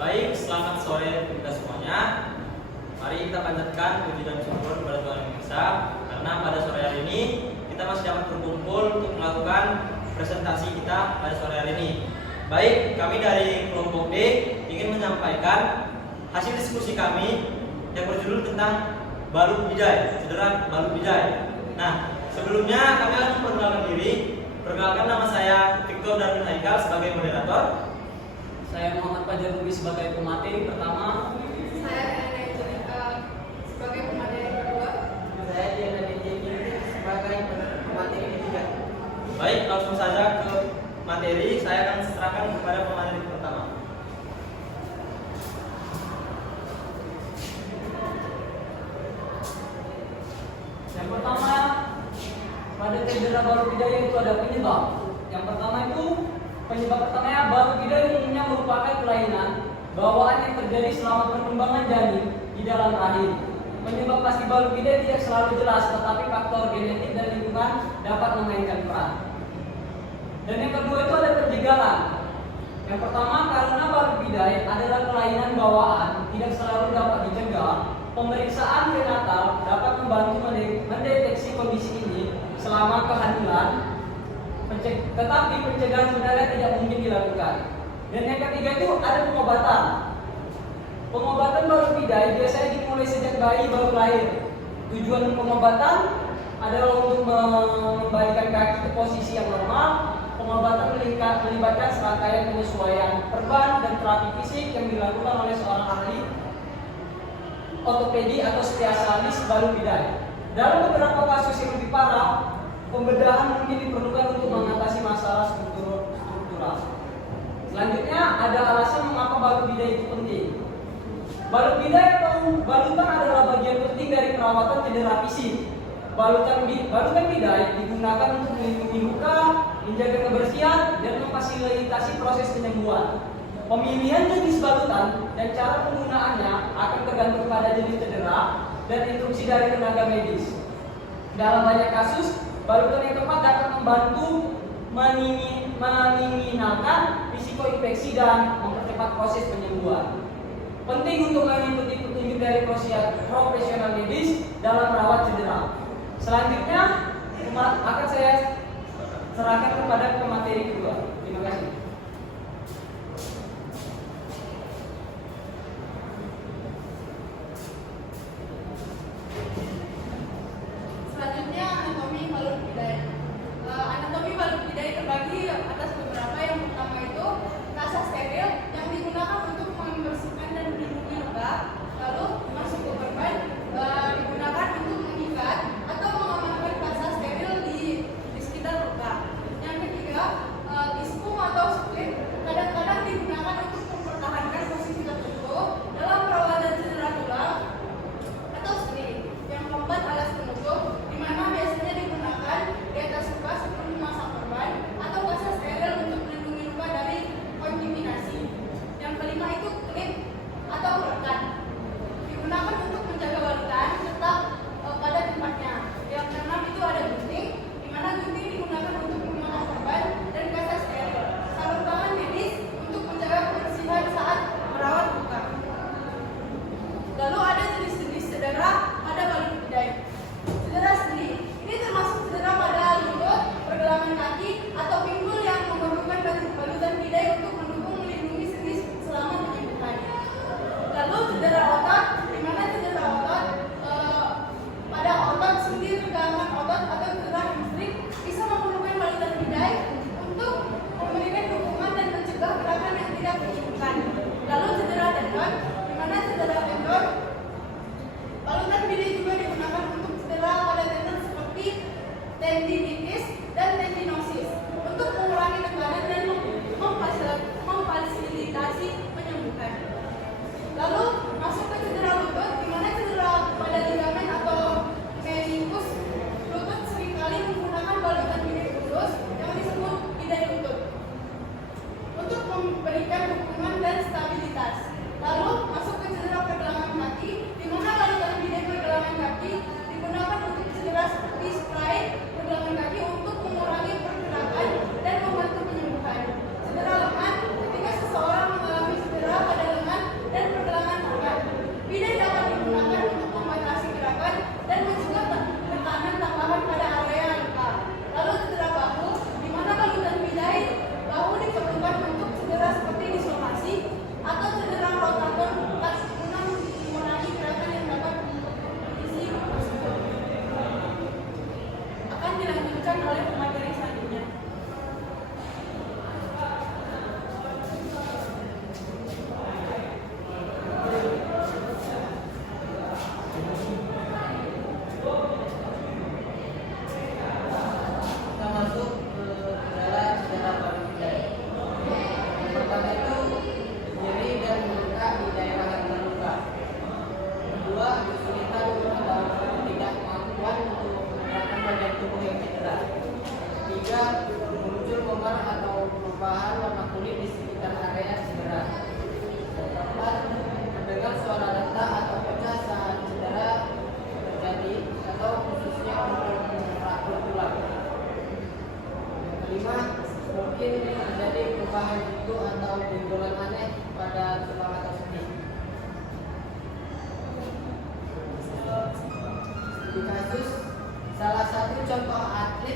Baik, selamat sore kita semuanya. Mari kita panjatkan puji dan syukur kepada Tuhan Yang Esa, karena pada sore hari ini kita masih dapat berkumpul untuk melakukan presentasi kita pada sore hari ini. Baik, kami dari kelompok D ingin menyampaikan hasil diskusi kami yang berjudul tentang Balut Bidai, cedera Balut Bidai. Nah, sebelumnya kami akan memperkenalkan diri. Perkenalkan, nama saya Victor dan Haikal sebagai moderator. Saya Muhammad Fajar Rubi sebagai pemateri pertama. Saya Nene Jelika sebagai pemateri kedua. Saya Diana Binti sebagai pemateri ketiga. Baik, langsung saja ke materi. Saya akan serahkan kepada pemateri pertama. Yang pertama, pada cedera balut bidai itu ada penyebab. Yang pertama itu penyebab pertamanya balut bidai umumnya merupakan kelainan bawaan yang terjadi selama perkembangan janin di dalam rahim. Penyebab pasti balut bidai tidak selalu jelas, tetapi faktor genetik dan lingkungan dapat memainkan peran. Dan yang kedua itu ada pencegahan. Yang pertama, karena balut bidai adalah kelainan bawaan tidak selalu dapat dicegah, pemeriksaan prenatal dapat membantu mendeteksi kondisi ini selama kehamilan. Tetapi pencegahan sebenarnya tidak mungkin dilakukan. Dan yang ketiga itu ada pengobatan. Pengobatan balut bidai biasanya dimulai sejak bayi baru lahir. Tujuan pengobatan adalah untuk mengembalikan kaki ke posisi yang normal. Pengobatan melibatkan serangkaian penyesuaian perban dan terapi fisik yang dilakukan oleh seorang ahli ortopedi atau spesialis balut bidai. Dalam beberapa kasus yang lebih parah, pembedahan mungkin diperlukan untuk mengatasi masalah struktural. Selanjutnya ada alasan mengapa balut bidai itu penting. Balut bidai atau balutan adalah bagian penting dari perawatan cedera fisik. Balutan bidai digunakan untuk melindungi luka, menjaga kebersihan, dan memfasilitasi proses penyembuhan. Pemilihan jenis balutan dan cara penggunaannya akan tergantung pada jenis cedera dan instruksi dari tenaga medis. Dalam banyak kasus, balutan yang tepat dapat membantu meminimalkan risiko infeksi dan mempercepat proses penyembuhan. Penting untuk mengikuti petunjuk dari profesional medis dalam merawat cedera. Selanjutnya akan saya serahkan kepada pemateri kedua. Terima kasih. Selanjutnya anatomi balut bidai. Anatomi balut bidai terbagi atas beberapa. Yang pertama itu kasa steril yang digunakan untuk membersihkan dan melindungi luka. Lalu masuk ke perban digunakan untuk mengikat atau mengamankan kasa steril di sekitar luka. Yang ketiga, tispum atau split kadang-kadang digunakan untuk mempertahankan posisi tertentu dalam perawatan cedera tulang atau sling. Yang keempat, alas penutup, di mana biasanya digunakan di atas luka sebelum memasang perban atau kasa steril untuk melindungi luka dari kontaminasi. Yang kelima itu klip atau rekan, digunakan untuk menjaga balutan tetap pada tempatnya. Yang keenam itu ada gunting, di mana gunting digunakan untuk memasang perban dan kasa steril. Sarung tangan medis untuk menjaga kebersihan saat merawat luka. Lalu ada jenis-jenis cedera pada balut bidai. Cedera sendi, ini termasuk cedera pada lutut, pergelangan kaki, atau pinggul yang memerlukan balutan bidai untuk mendukung melindungi sendi selama penyembuhan. Lalu cedera otot, di mana cedera otot pada otot sendi, tegangan otot atau cedera hamstring bisa memerlukan balutan bidai untuk memberikan dukungan dan mencegah gerakan yang tidak menyenangkan. Lalu cedera tendon, di mana cedera tendon balutan bidai juga digunakan untuk cedera pada tendon seperti tendinitis dan tendinosis untuk mengurangi tekanan dan memfasilitasi penyembuhan. Lalu masuk ke cedera lutut, di mana cedera pada ligamen atau meniskus lutut seringkali menggunakan balutan bidai khusus yang disebut bidai lutut untuk memberikan dukungan dan stabilitas. Lalu masuk ke cedera pergelangan kaki, di mana balutan bidai pergelangan kaki digunakan untuk cedera seperti sprain pergelangan kaki untuk mengurangi pergerakan dan membantu penyembuhan. Cedera lengan, ketika seseorang mengalami cedera pada lengan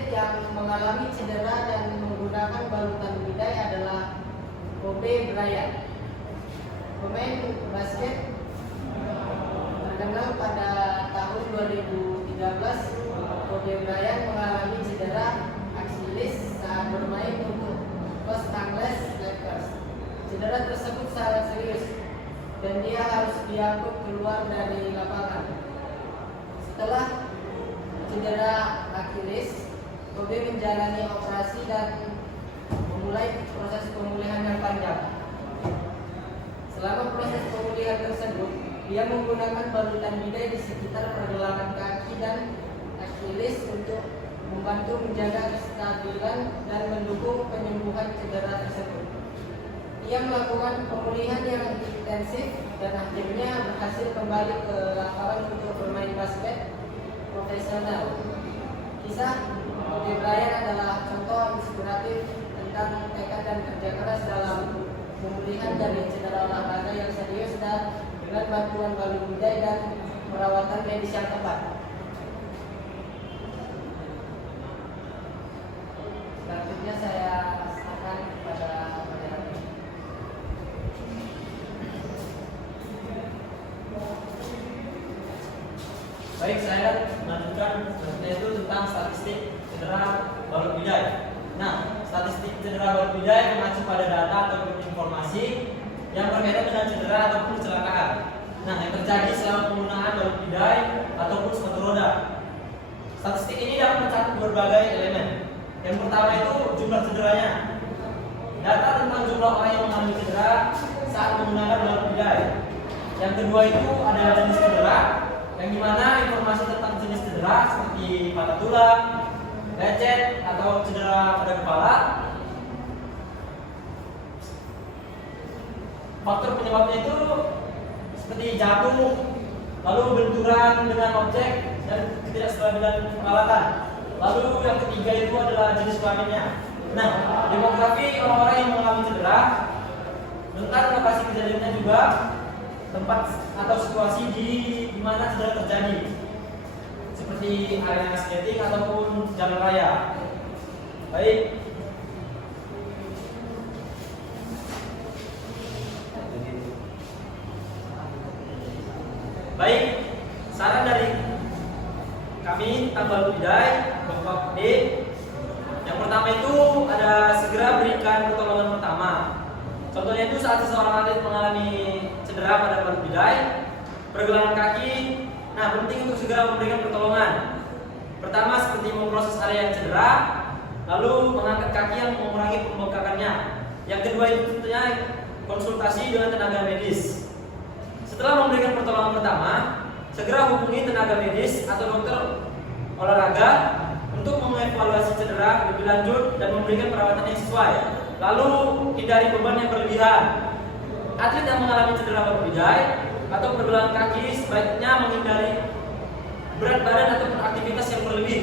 basket yang mengalami cedera dan menggunakan balutan bidai adalah Kobe Bryant. Pemain basket terkenal pada tahun 2013, Kobe Bryant mengalami cedera Achilles saat bermain untuk Los Angeles Lakers. Cedera tersebut sangat serius dan dia harus diangkut keluar dari lapangan. Setelah cedera Achilles, Kobe menjalani operasi dan memulai proses pemulihan yang panjang. Selama proses pemulihan tersebut, dia menggunakan balutan bidai di sekitar pergelangan kaki dan Achilles untuk membantu menjaga kestabilan dan mendukung penyembuhan cedera tersebut. Ia melakukan pemulihan yang intensif dan akhirnya berhasil kembali ke lapangan untuk bermain basket profesional. Kisah Kobe Bryant adalah contoh inspiratif tentang tekad dan kerja keras dalam pemulihan dari cedera olahraga yang serius dan dengan bantuan balung bidai dan perawatan medis yang tepat. Selanjutnya saya serahkan kepada moderator. Baik, saya melanjutkan yaitu tentang statistik cedera balut bidai. Nah, statistik cedera balut bidai mengacu pada data ataupun informasi yang berkaitan dengan cedera ataupun kecelakaan. Nah, yang terjadi selama penggunaan balut bidai ataupun sepatu roda. Statistik ini dapat mencakup berbagai elemen. Yang pertama itu jumlah cederanya. Data tentang jumlah orang yang mengalami cedera saat menggunakan balut bidai. Yang kedua itu adalah jenis cedera, yang dimana informasi tentang jenis cedera seperti patah tulang, lecet, atau cedera pada kepala. Faktor penyebabnya itu seperti jatuh, lalu benturan dengan objek, dan ketidakstabilan peralatan. Lalu yang ketiga itu adalah jenis kelaminnya. Nah, demografi orang-orang yang mengalami cedera, tentang lokasi kejadiannya juga, tempat atau situasi di mana cedera terjadi, seperti arena skating ataupun jalan raya. Baik. Baik, saran dari kami tentang balut bidai Bapak D. Yang pertama itu ada segera berikan pertolongan pertama. Contohnya itu saat seseorang atlet mengalami cedera pada balut bidai, pergelangan kaki. Nah, penting untuk segera memberikan pertolongan. Pertama seperti memproses area yang cedera, lalu mengangkat kaki yang mengurangi pembengkakannya. Yang kedua itu tentunya konsultasi dengan tenaga medis. Setelah memberikan pertolongan pertama, segera hubungi tenaga medis atau dokter olahraga untuk mengevaluasi cedera lebih lanjut dan memberikan perawatan yang sesuai. Lalu hindari beban yang berlebihan. Atlet yang mengalami cedera balut bidai atau pergelangan kaki sebaiknya menghindari berat badan atau aktivitas yang berlebih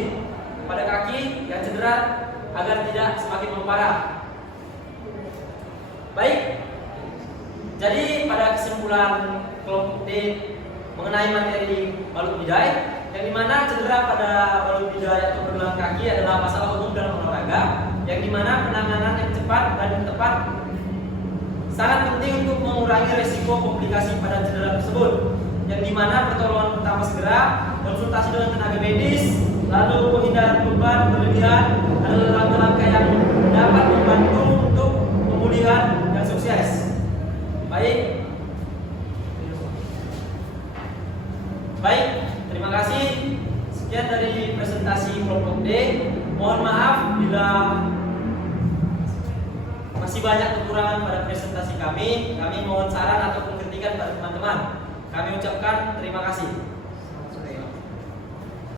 pada kaki yang cedera agar tidak semakin memparah. Baik, jadi pada kesimpulan kelompok D mengenai materi balut bidai, yang dimana cedera pada balut bidai atau pergelangan kaki adalah masalah umum dalam olahraga, yang dimana penanganan yang cepat dan tepat sangat penting untuk mengurangi risiko komplikasi pada cedera tersebut, yang dimana pertolongan pertama segera, konsultasi dengan tenaga medis, lalu menghindari beban berlebihan adalah langkah-langkah yang dapat membantu untuk pemulihan yang sukses. Baik, terima kasih. Sekian dari presentasi kelompok D. Mohon maaf bila masih banyak kekurangan pada presentasi kami. Kami mohon saran ataupun kritikan pada teman-teman. Kami ucapkan terima kasih.